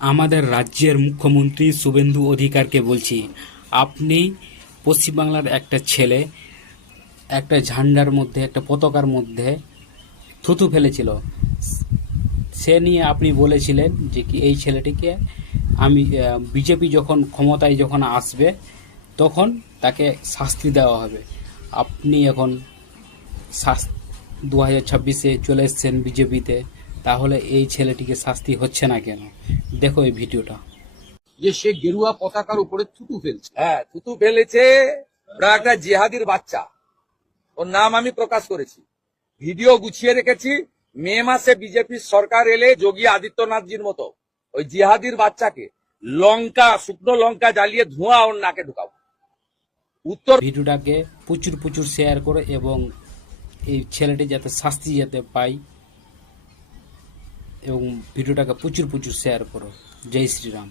আমাদের রাজ্যের মুখ্যমন্ত্রী শুভেন্দু অধিকারকে বলছি, আপনি পশ্চিমবাংলার একটা ছেলে একটা ঝান্ডার মধ্যে একটা পতাকার মধ্যে থুতু ফেলেছিল, সে নিয়ে আপনি বলেছিলেন যে কি এই ছেলেটিকে আমি বিজেপি যখন ক্ষমতায় যখন আসবে তখন তাকে শাস্তি দেওয়া হবে। আপনি এখন 2026-এ চলে এসছেন বিজেপিতে, তাহলে এই ছেলেটিকে শাস্তি হচ্ছে না কেন? দেখো এই ভিডিওটা। যে সে গেরুয়া পতাকার উপরে থুতু ফেলছে। হ্যাঁ, থুতু ফেলেছে। ওরা একটা জিহাদির বাচ্চা, ওর নাম আমি প্রকাশ করেছি, ভিডিও গুছিয়ে রেখেছি। মে মাসে বিজেপির সরকার এলে যোগী আদিত্যনাথজির মতো ওই জিহাদির বাচ্চাকে শুকনো লঙ্কা জ্বালিয়ে ধোঁয়া ওর নাকে ঢুকাবো। উত্তর ভিডিওটাকে প্রচুর প্রচুর শেয়ার করে এবং এই ছেলেটি যাতে শাস্তি যাতে পায়, এবং ভিডিওটাকে প্রচুর প্রচুর শেয়ার করো। জয় শ্রীরাম।